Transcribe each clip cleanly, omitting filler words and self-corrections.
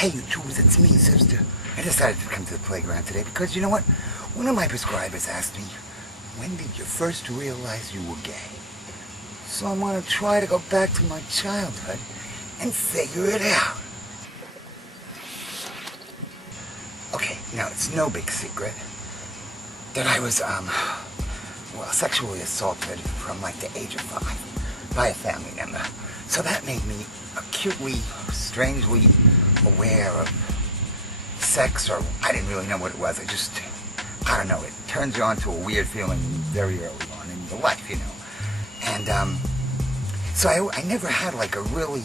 Hey, Jules, it's me, sister. I decided to come to the playground today because, you know what? One of my prescribers asked me, when did you first realize you were gay? So I'm going to try to go back to my childhood and figure it out. Okay, now it's no big secret that I was, sexually assaulted from like the age of 5 by a family member. So that made me acutely, strangely aware of sex, or I didn't really know what it was. I don't know, it turns you on to a weird feeling very early on in your life, you know. And so I never had like a really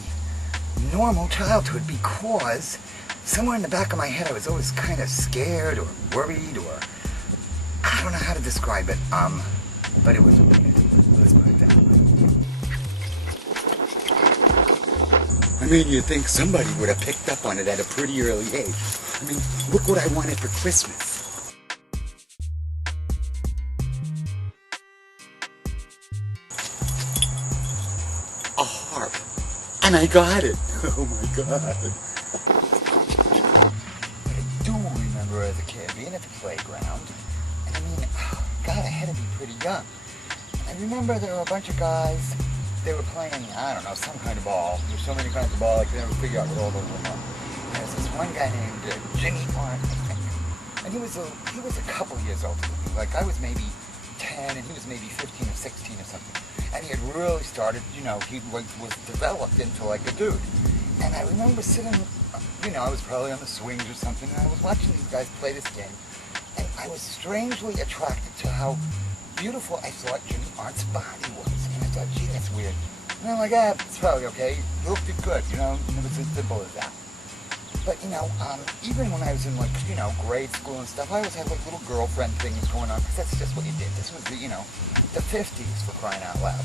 normal childhood because somewhere in the back of my head I was always kind of scared or worried, or I don't know how to describe it, but it was weird. Let's put it that way. I mean, you'd think somebody would have picked up on it at a pretty early age. I mean, look what I wanted for Christmas. A harp. And I got it. Oh my God. I do remember as a kid being at the playground. And I mean, God, I had to be pretty young. I remember there were a bunch of guys. They were playing, I don't know, some kind of ball. There's so many kinds of ball, I could never figure out what all those were. There's this one guy named Jimmy Martin, I think. And he was a couple years older than me. Like, I was maybe 10, and he was maybe 15 or 16 or something. And he had really started, you know, he was developed into like a dude. And I remember sitting, you know, I was probably on the swings or something, and I was watching these guys play this game. And I was strangely attracted to how beautiful I thought Jimmy Martin's body was. And I thought, gee, that's weird. And I'm like, it's probably okay. He looked good, you know. It was as simple as that. But, you know, even when I was in, like, you know, grade school and stuff, I always had, like, little girlfriend things going on, because that's just what you did. This was the, you know, the 50s, for crying out loud.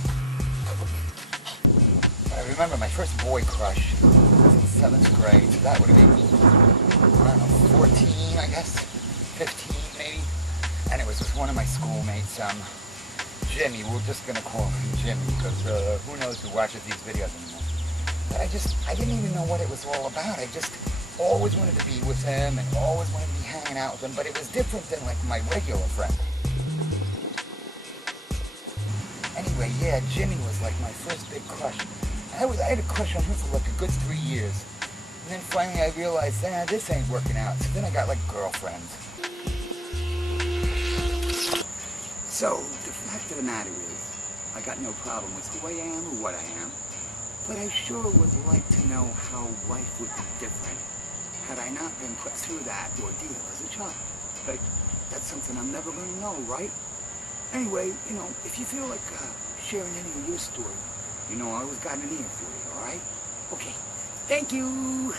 I remember my first boy crush was in 7th grade, so that would have been, I don't know, 14, I guess, 15 maybe. And it was with one of my schoolmates, Jimmy. We're just going to call him Jimmy, because who knows who watches these videos anymore. But I didn't even know what it was all about. I just always wanted to be with him and always wanted to be hanging out with him, but it was different than like my regular friend. Anyway, yeah, Jimmy was like my first big crush. I had a crush on him for like a good 3 years. And then finally I realized, this ain't working out. So then I got like girlfriends. So, the fact of the matter is, I got no problem with who I am or what I am, but I sure would like to know how life would be different had I not been put through that ordeal as a child. But that's something I'm never going to know, right? Anyway, you know, if you feel like sharing any of your story, you know, I always got an ear for you, all right? Okay, thank you!